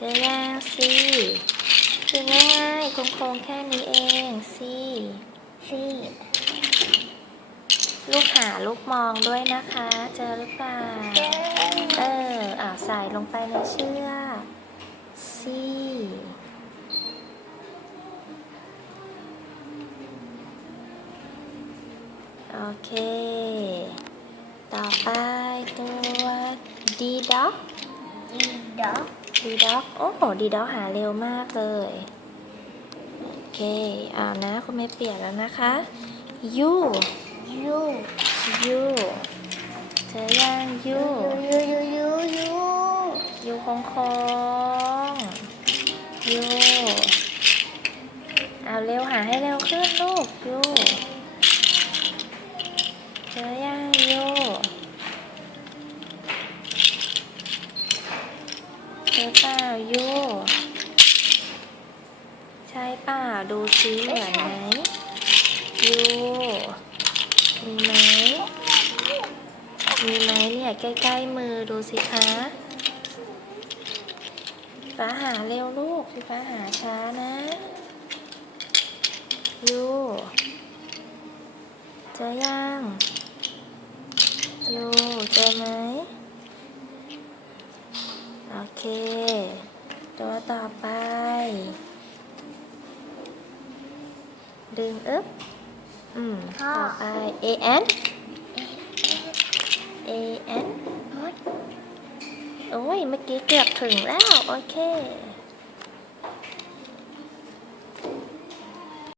เจอยังซีคือง่ายๆโค้งๆแค่นี้เองซีซีลูกหาลูกมองด้วยนะคะ เจอหรือเปล่า เอเอออ่าใส่ลงไปในเชือกซีโอเค ต่อไปตัวดีด็อก ดีด็อกดีด็อกโอ้ดีด็อกหาเร็วมากเลย โอเคเอานะคุณไม่เปลี่ยนแล้วนะคะยูยูยูเจอยังยูยูยูยูยูยูยูโค้งโค้งๆยูเอาเร็วหาให้เร็วขึ้นลูกยูเจอยัง ยูเจอเปล่ายูใช่เปล่าดูซิเหมือนไหมยูมีไหมมีไหมเนี่ยใกล้ๆมือดูสิคะฟ้าหาเร็วลูกพี่ฟ้าหาช้านะยูเจอยังยูเจอไหม เค ตัวต่อไป ดึงอึ๊บอืมต่อไป A N A N โอ้ย เมื่อกี้เกือบถึงแล้ว โอเค